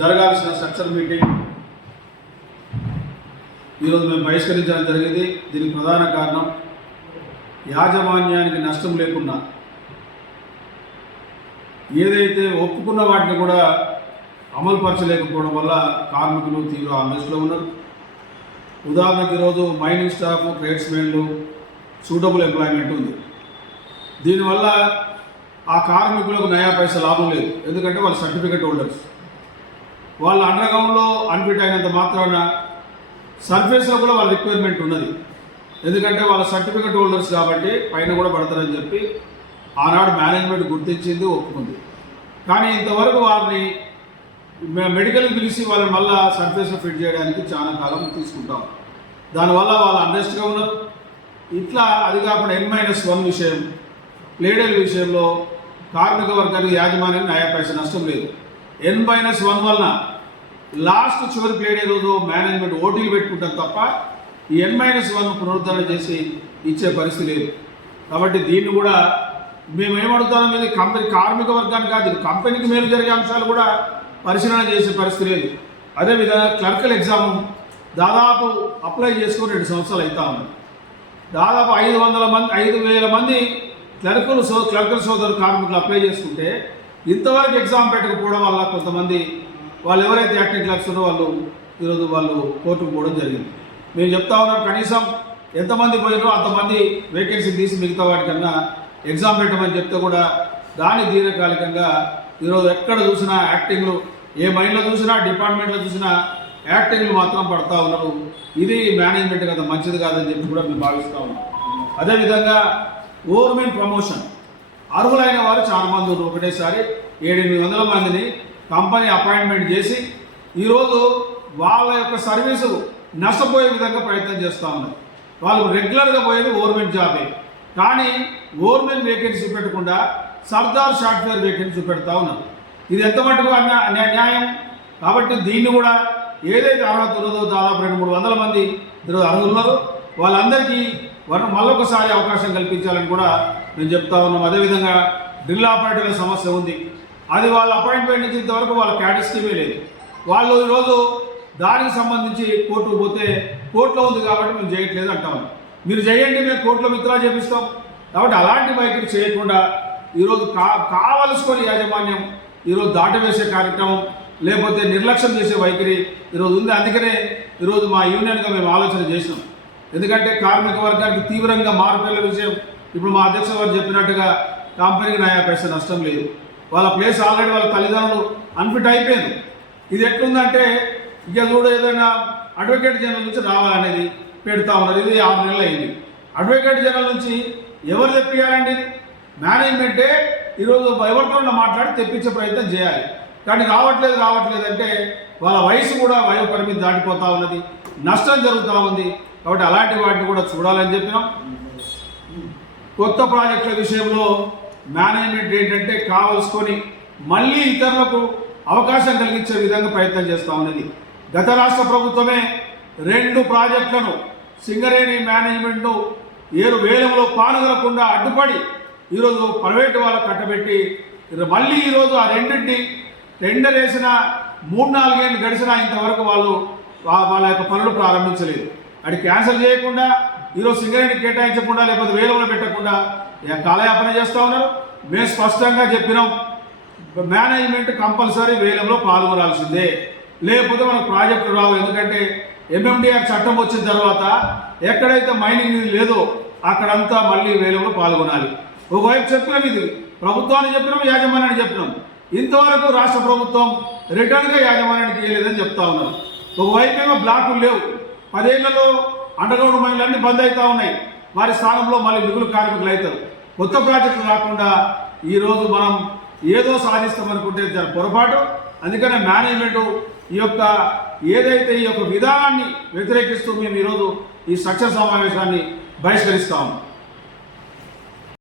జరగాల్సిన structure meeting. ఈరోజు మేము బహిష్కరించడం జరిగింది. దీనికి ప్రధాన కారణం యాజమాన్యానికి నష్టం లేకుండా. ఏదైతే ఒప్పుకున్న వాటిని కూడా అమలుపరచలేకపోవడం వల్ల కార్మికులు తీవ్ర ఆందోళనలో ఉన్నారు. ఉదాహరణకి ఈరోజు మైనింగ్ స్టాఫ్ ట్రేడ్స్మెన్లు సూటబుల్ ఎంప్లాయ్మెంట్ ఉంది. దీనివల్ల ఆ కార్మికులకు నయా పైసా లాభం లేదు. ఎందుకంటే వాళ్ళు సర్టిఫికెట్ హోల్డర్స్. వాళ్ళ అండర్గ్రౌండ్లో అన్ఫిట్ అయినంత మాత్రాన సర్ఫేస్లో కూడా వాళ్ళ రిక్వైర్మెంట్ ఉన్నది. ఎందుకంటే వాళ్ళ సర్టిఫికెట్ హోల్డర్స్ కాబట్టి పైన కూడా పడతారని చెప్పి ఆనాడు మేనేజ్మెంట్ గుర్తించింది ఒప్పుకుంది. కానీ ఇంతవరకు వారిని మెడికల్కి పిలిచి వాళ్ళని మళ్ళా సర్ఫేస్లో ఫిట్ చేయడానికి చాలా కాలం తీసుకుంటాం. దానివల్ల వాళ్ళు అండెస్ట్గా ఉన్నారు. ఇట్లా అది కాకుండా ఎన్ మైనస్ వన్ విషయం ప్లేడల్ విషయంలో కార్మిక వర్గానికి యాజమాన్యం న్యాయ నష్టం లేదు. ఎన్ మైనస్ వన్ వలన లాస్ట్ చివరి పీరియడ్ రోజు మేనేజ్మెంట్ ఓటీలు పెట్టుకుంటాం తప్ప ఈ ఎన్ మైనస్ వన్ పునరుద్ధరణ చేసి ఇచ్చే పరిస్థితి లేదు. కాబట్టి దీన్ని కూడా మేమేమడుగుతాం మీద ఇది కంపెనీ కార్మిక వర్గానికి కాదు కంపెనీకి మేలు జరిగే అంశాలు కూడా పరిశీలన చేసే పరిస్థితి లేదు. అదేవిధంగా క్లర్కల్ ఎగ్జామ్ దాదాపు అప్లై చేసుకుని రెండు సంవత్సరాలు అవుతా ఉన్నాయి దాదాపు ఐదు వందల మంది ఐదు వేల మంది క్లర్కులు సో క్లర్కల్ సోదరు కార్మికులు అప్లై చేసుకుంటే ఇంతవరకు ఎగ్జామ్ పెట్టకపోవడం వల్ల కొంతమంది వాళ్ళు ఎవరైతే యాక్టింగ్ క్లర్క్స్ ఉన్నారో వాళ్ళు ఈరోజు వాళ్ళు కోర్టుకు పోవడం జరిగింది. మేము చెప్తా ఉన్నాం కనీసం ఎంతమంది పోయినో అంతమంది వేకెన్సీ తీసి మిగతా వాటికన్నా ఎగ్జామ్ పెట్టమని చెప్తే కూడా దాని దీర్ఘకాలికంగా ఈరోజు ఎక్కడ చూసినా యాక్టింగ్లు ఏ మైండ్లో చూసినా డిపార్ట్మెంట్లో చూసినా యాక్టింగ్లు మాత్రం పడతా ఉన్నారు. ఇది మేనేజ్మెంట్ కదా మంచిది కాదని చెప్పి కూడా మేము భావిస్తూ ఉన్నాం. అదేవిధంగా ఓర్మెన్ ప్రమోషన్. అర్హులైన వారు చాలా మంది ఒకటేసారి ఏడెనిమిది వందల మందిని కంపెనీ అపాయింట్మెంట్ చేసి ఈరోజు వాళ్ళ యొక్క సర్వీసు నష్టపోయే విధంగా ప్రయత్నం చేస్తూ ఉన్నారు. వాళ్ళు రెగ్యులర్గా పోయేది గవర్నమెంట్ జాబే. కానీ గవర్నమెంట్ వేకెన్సీ పెట్టకుండా సర్దార్ సాఫ్ట్వేర్ వేకెన్సీ పెడతా ఉన్నారు. ఇది ఎంత మటుకు అన్యా- న్యాయం కాబట్టి దీన్ని కూడా ఏదైతే అర్హత ఉన్నదో దాదాపు రెండు మూడు వందల మంది ఈరోజు అర్హులు ఉన్నారో. వాళ్ళందరికీ వన్ మళ్ళొకసారి అవకాశం కల్పించాలని కూడా మేము చెప్తా ఉన్నాం. అదేవిధంగా డ్రిల్ ఆపరేటర్ల సమస్య ఉంది. అది వాళ్ళ అపాయింట్మెంట్ నుంచి ఇంతవరకు వాళ్ళ క్యాటిస్కీమే లేదు. వాళ్ళు ఈరోజు దానికి సంబంధించి కోర్టుకు పోతే కోర్టులో ఉంది కాబట్టి మేము చేయట్లేదు అంటాం మీరు చేయండి మేము కోర్టులో విత్డ్రా చేపిస్తాం. కాబట్టి అలాంటి వైఖరి చేయకుండా ఈరోజు కా కావలసుకొని యాజమాన్యం ఈరోజు దాటవేసే కార్యక్రమం లేకపోతే నిర్లక్ష్యం చేసే వైఖరి ఈరోజు ఉంది. అందుకనే ఈరోజు మా యూనియన్గా మేము ఆలోచన చేసినాం. ఎందుకంటే కార్మిక వర్గానికి తీవ్రంగా మార్పుల విషయం ఇప్పుడు మా అధ్యక్షుడు వారు చెప్పినట్టుగా కంపెనీకి నయా పైసా నష్టం లేదు. వాళ్ళ ప్లేస్ ఆల్రెడీ వాళ్ళ తల్లిదండ్రులు అన్ఫిట్ అయిపోయింది ఇది ఎట్లుందంటే ఇక చూడు ఏదైనా అడ్వకేట్ జనరల్ నుంచి రావాలనేది పెడతా ఉన్నారు. ఇది ఆరు నెలలు అయింది. అడ్వకేట్ జనరల్ నుంచి ఎవరు తెప్పియాలండి మేనేజ్మెంటే ఈరోజు ఎవరితో మాట్లాడి తెప్పించే ప్రయత్నం చేయాలి. కానీ రావట్లేదు రావట్లేదు అంటే వాళ్ళ వయసు కూడా వయో పరిమితి దాటిపోతా ఉన్నది. నష్టం జరుగుతూ ఉంది. కాబట్టి అలాంటి వాటిని కూడా చూడాలని చెప్పినాం. కొత్త ప్రాజెక్టుల విషయంలో మేనేజ్మెంట్ ఏంటంటే కావలసుకొని మళ్ళీ ఇతరులకు అవకాశం కలిగించే విధంగా ప్రయత్నం చేస్తూ ఉన్నది. గత రాష్ట్ర ప్రభుత్వమే రెండు ప్రాజెక్టులను సింగరేణి మేనేజ్మెంట్ను ఏరు వేలంలో పాల్గొనకుండా అడ్డుపడి ఈరోజు ప్రైవేటు వాళ్ళకు కట్టబెట్టి మళ్ళీ ఈరోజు ఆ రెండింటిని టెండర్ వేసిన మూడు నాలుగేళ్ళు గడిచినా ఇంతవరకు వాళ్ళు వాళ్ళ యొక్క పనులు ప్రారంభించలేదు. అది క్యాన్సిల్ చేయకుండా ఈరోజు సింగరేణి కేటాయించకుండా లేకపోతే వేలంలో పెట్టకుండా కాలయాపన చేస్తూ ఉన్నారు? మేము స్పష్టంగా చెప్పినాం మేనేజ్మెంట్ కంపల్సరీ వేలంలో పాల్గొనాల్సిందే. లేకపోతే మనకు ప్రాజెక్టు రావు ఎందుకంటే ఎంఎండిఆర్ చట్టం వచ్చిన తర్వాత ఎక్కడైతే మైనింగ్ లేదో అక్కడంతా మళ్ళీ వేలంలో పాల్గొనాలి. ఒకవైపు చెప్పినాం ఇది ప్రభుత్వాన్ని చెప్పినాం యాజమాన్యాన్ని చెప్పినాం. ఇంతవరకు రాష్ట్ర ప్రభుత్వం రిటర్న్గా యాజమాన్యానికి ఇవ్వలేదని చెప్తా ఉన్నారు. ఒకవైపు ఏమో బ్లాకులు లేవు. పదేళ్ళలో అండర్గ్రౌండ్ మైన్లన్నీ అన్ని బంద్ అవుతా ఉన్నాయి. వారి స్థానంలో మళ్ళీ మిగులు కార్మికులు అవుతారు. కొత్త ప్రాజెక్టులు రాకుండా ఈరోజు మనం ఏదో సాధిస్తామనుకుంటే దాని పొరపాటు. అందుకనే మేనేజ్మెంట్ ఈ యొక్క ఏదైతే ఈ యొక్క విధానాన్ని వ్యతిరేకిస్తూ మేము ఈరోజు ఈ సక్సెస్ సమావేశాన్ని బహిష్కరిస్తాము